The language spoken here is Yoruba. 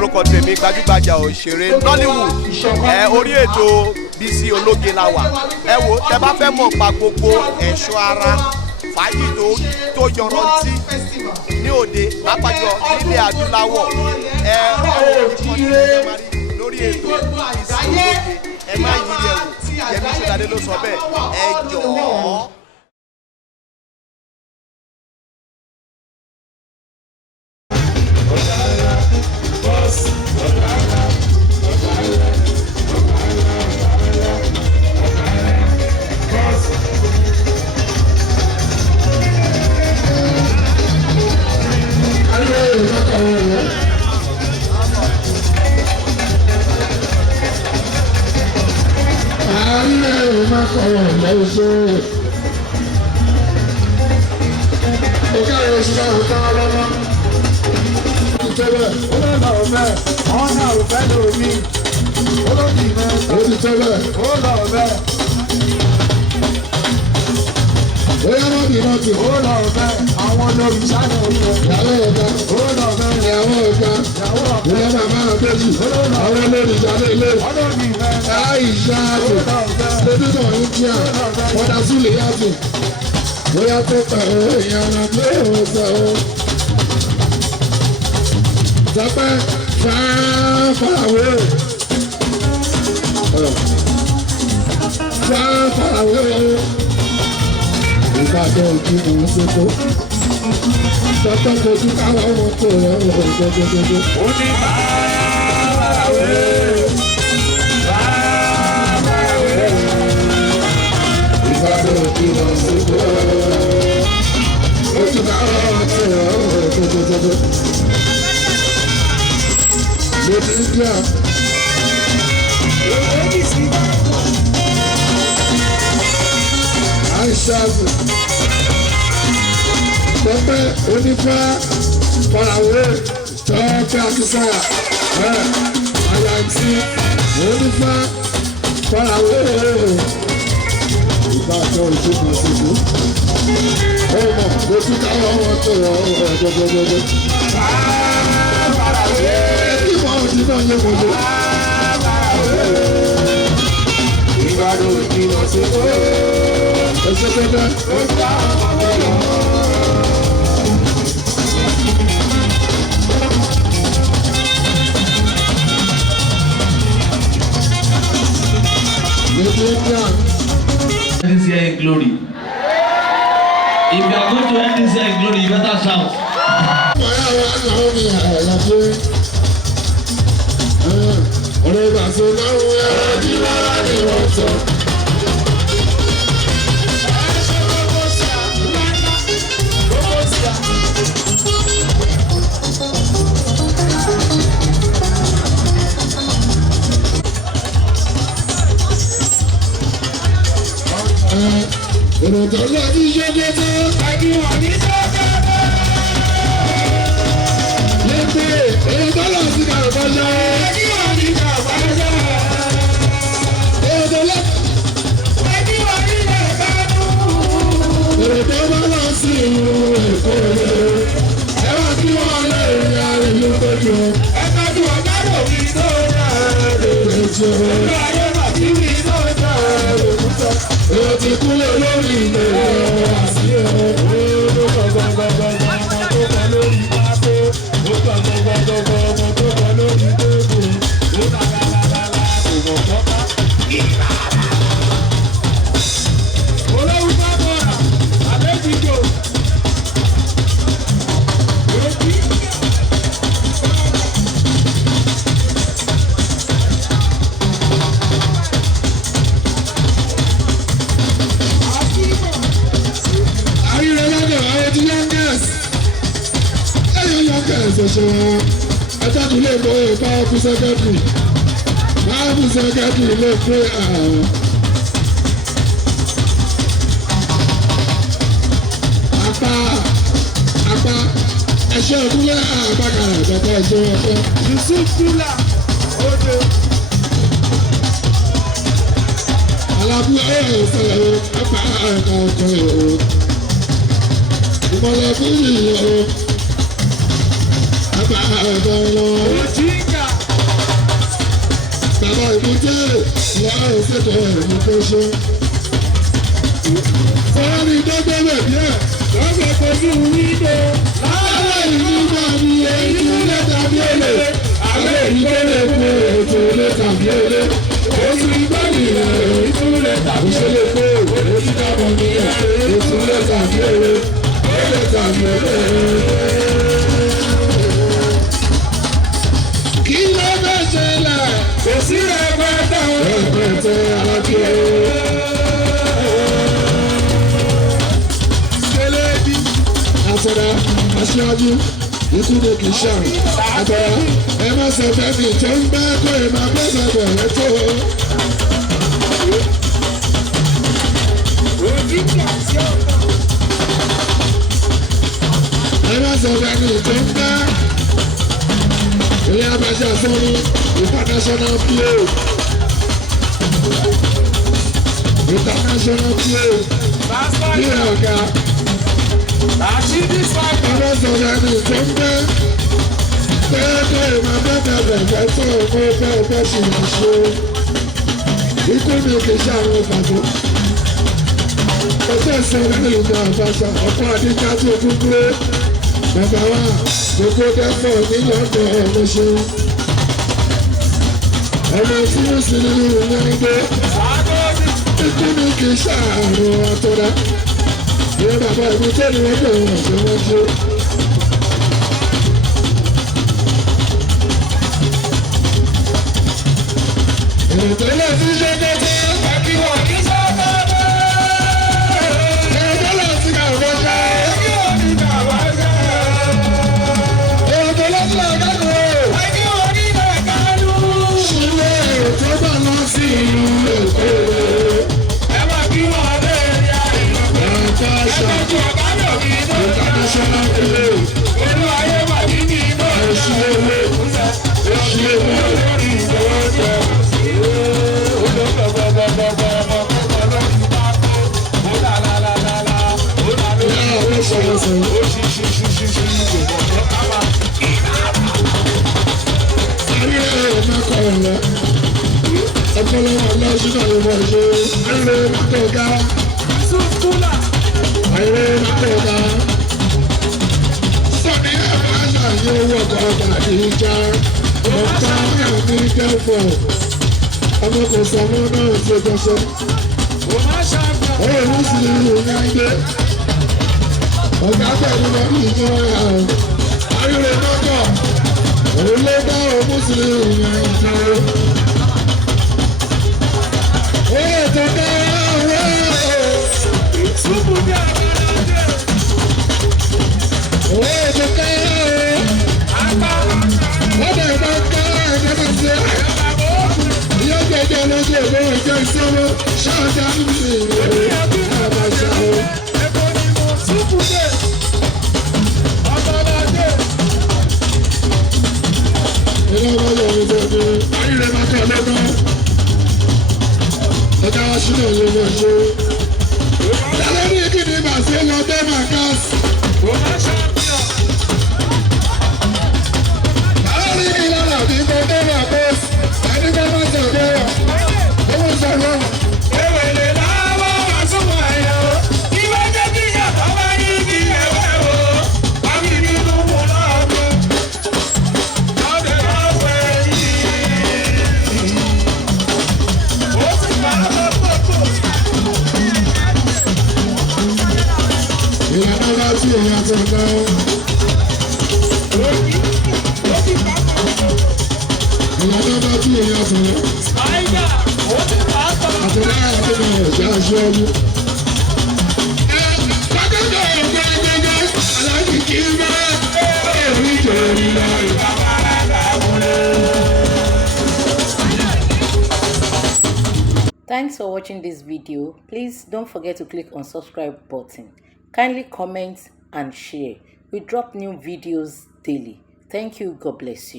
lórúkọ tèmi gbajúgbajà òṣèré Nollywood orí ètò Bísí Ológe la wà. Ẹ wo tẹ bá fẹ́ mọ̀ pa gbogbo ẹ̀ṣọ́ ara fàájì tó yọrantí ní òde pápájọ nílẹ̀ adúláwọ̀ lórí ètò Bísí Ológe ẹ má yí yẹ̀ wò Yẹmí Ṣódadé ló sọ bẹ́ẹ̀ ẹ jọ̀ọ́. Bóyá tó tẹ̀ ọ́ èèyàn ọ̀nà tó yóò sọ ọ́. Sọpẹ́ fàáfàwé. Fàáfàwé. Ìbàdàn òkú mò ń sọ́kọ́. Sọpẹ́ kojú káwọn ọmọ tó rẹ̀ ń lọ gbogbogbò. Ó ní fàáfàwé. Fàáfàwé. Ìbàdàn òkú mò ń sọ́kọ́. Ojú káwọn ọmọ tó rẹ̀ ń lọ gbogbogbò. Lórí India. Aishazu. Pẹ́pẹ́ onífá farawé tọ́pẹ́ àtisaya. Àyàntí onífá farawé. Ìbájọ́ ìjókòó síbú. Ọmọ ojú káwọn ọmọ tó rọ gbogbogbò. Farawé. Ìwọ̀n náà yẹ wọlé. Ìbàdàn òjì lọ sí kó. Ẹsẹ̀ pẹ́pẹ́. Ó gbà ọmọ lọ. This year in glory. If you are going to end this year in glory, you better shout. Ọ̀rẹ́ ìbàṣẹ lọ́rùn ẹ̀rọ jí lára ní wọ́n sọ. Èrò tó lọ sí ṣẹ́gẹ́tẹ́ àdìwọ̀n ní ṣẹ́gẹ́tẹ́. Lẹ́tẹ̀ èrò tó lọ sí kàrọ̀bọ́ṣọ́. Àdìwọ̀n ní kàrọ̀bọ́ṣọ́. Èrò tó lọ. Àdìwọ̀n ní kàrọ̀bọ́ṣọ́. Èrò tó bá lọ sí ìlú Èkó rẹ̀. Ẹ wá kí wọ́n lè rí àrùn tó jù. Ẹ tọ́jú ọ̀gá òbí tó rà rẹ̀ jù. Ẹgbẹ́ ayé màtí mi tó rà rẹ̀ kúta. Èrò ti kúlẹ̀ lórí ilé àti ẹ̀rọ tó gbọ̀ngbọ̀ngbọ̀ngbọ̀n ọmọ tó kọ lórí pákó. Ó gbọ̀ngbọ̀ngbọ̀ngbọ̀n ọmọ tó kọ lórí tébù. Ó lálálálá kò mọ̀ kọ́ká. Olówó sábọ̀rà àlejò. Ẹjọ́ tún lè mọ ìfá fún sẹ́kẹ́tì. Máa fún sẹ́kẹ́tì lè pé àrùn. Apá ẹṣẹ́ òkúlẹ̀ àbákàrà ìjọba ẹṣẹ́ ọ̀fẹ́. Yusuf Kula Odo. Alábú ẹ̀rọ ìfẹ́ apá ẹ̀ka ọkọ̀ èrò. Ìmọ̀lẹ̀ fún ìyẹ̀wò. Apá ẹ̀ka ọlọ́wọ́. ìmújẹ́ ìyá òṣèlú ẹ̀mí tó ṣe. Sọ́ọ́nì dọ́gbẹ́lẹ̀ díẹ̀ lọ́gbẹ̀ fojú wíńdò. Láwọn ìlú náà ní èyí lè tàbí èlé. Àwọn èyí tó lè kó ètò lè tàbí èlé. Oṣù ìgbàlì rẹ̀ èyí tó lè tàbí èlé kó èyí dábọ̀ ní ètò lè tàbí èlé. Ó lè tàbí èlé. Kí ló bẹ́ ṣẹlẹ̀? Kò sí rẹpẹtẹ. Rẹpẹtẹ alákìá. Sẹlẹ̀bí. Àtọ̀dá aṣáájú ikú ni kì í ṣàrùn. Àtọ̀dá ẹ má sọ fẹ́mi tó ń bá kó ẹ máa bẹ́sẹ̀ bẹ̀rẹ̀ tó. Ẹ má sọ fẹ́mi tó ń bá. Ilé abájá sọ́ni international play. International play. Bí ọ̀gá. Ọ̀rọ̀ sọ̀rọ̀ ẹni tó ń bẹ́. Bẹ́ẹ̀ ìmọ̀ bẹ́ẹ̀ bẹ̀rẹ̀ tó ọmọ bẹ́ẹ̀ sì máa ṣe. Ikú ni kì í ṣàrùn ìbàdó. Ọjọ́ ìṣẹ̀lẹ̀ ní ìlú Àbáṣà ọ̀pọ̀ àdíjà tó kú dúró. Bàbá wa gbogbo dẹ́pọ̀ ní London ọ̀rọ̀ ṣe. Ọmọ tí ó sì nínú ìlú ẹgbẹ́. Ikú ni kì í ṣàrùn àtọ́dá. Ìyẹn bàbá ìlú tó ní wọ́n bẹ̀rẹ̀ wọ̀n ṣe wọ́n ṣe. Ìrìntẹ́lẹ̀ tí ṣe kéde. Àkíwọ̀ kí sábà bá. Ìrìntẹ́lẹ̀ tí kà wọ́n ṣá. Àkíwọ̀ kí kà wọ́n ṣá. Ìrìntẹ́lẹ̀ tí kà wọ́n ṣá. Àkíwọ̀ kí kà kánú. Ṣílẹ̀ tó bá lọ sí ìlú Èkó. Ẹ máa kí wọ́n lé ẹ̀yà ìlọ́gbẹ́. Àbáṣà international play. Olú ayé wà nínú iná. Èṣù ewé. Èṣù ewé. Lórí ìgbọ́jọ. Ọ̀pọ̀lọpọ̀ lọ́sùnà ìwọ̀ ṣe ayé látọ̀gá. Ayé látọ̀gá. Sọ́ni ẹ̀fọ́ àṣà yóò wọ̀kọ̀ ọ̀gá ìjà. Ọ̀pá ẹ̀mí kẹfọ̀. Ọmọ kò sọmọ náà ti gbọ́sọ. Ó ní sí ìlú ní ilé. Ọ̀gá pẹ̀lú ọmọ ìjọ àrùn. Ayọ̀rẹ̀ lọ́kọ̀. Òun ló bá ọmọ sí ìlú ní ìjọ. Ó lè tó ká ọ̀rẹ́ ṣubú bí àgbàlagbà. Ó lè tó ká ọ̀rẹ́. Wọ́n bẹ̀rẹ̀ bá ká ẹ̀jẹ̀ bá ṣe. Ìyá jẹjẹ lójú ìwé ìjọ ìṣòro ṣáàjà níbi ìwé àbáṣà o. Ẹ̀kọ́ ni mo ṣubú dé. Ọ̀tọ̀lọ́dé. Ilé ọmọ yóò ní bẹ́ẹ̀ ni ayílẹ̀ máa tẹ̀ lọ́gbọ́n. Ọjà wa ṣúná ló lọ ṣe. Ìyálé ní kí ni màá ṣe lọ bẹ́ẹ̀ máa gáàsì. Ìyálé ní kí lára bí mo bẹ́ẹ̀ máa bọ́ọ̀sì. Ẹni bá máa sọ bẹ́ẹ̀. Owó sọ̀rọ̀. Ewèlè láwọ̀ àsùnwọ̀n ẹ̀yà o. Ìwé jẹ́ kí ìyàtọ̀ bá yí kí ẹ̀wẹ̀ o. Àbí nínú mú lọ́ọ̀gbọ́. Ọ̀dẹ̀ lọ́wọ́ ẹ̀yìn. Ó sì máa lọ pọ̀pọ̀. Ìlànà bá sí èèyàn tó gbọ́. Ìlànà bá sí èèyàn tó gbọ́. Àtúndá àtúndá ọ̀já aṣọ́jú. Pátákó ọ̀gá gẹ́gẹ́ aláàbí kì í bá èrò ìjọ ìlà Thanks for watching this video. Please don't forget to click on subscribe button. Kindly comment and share. We drop new videos daily. Thank you. God bless you.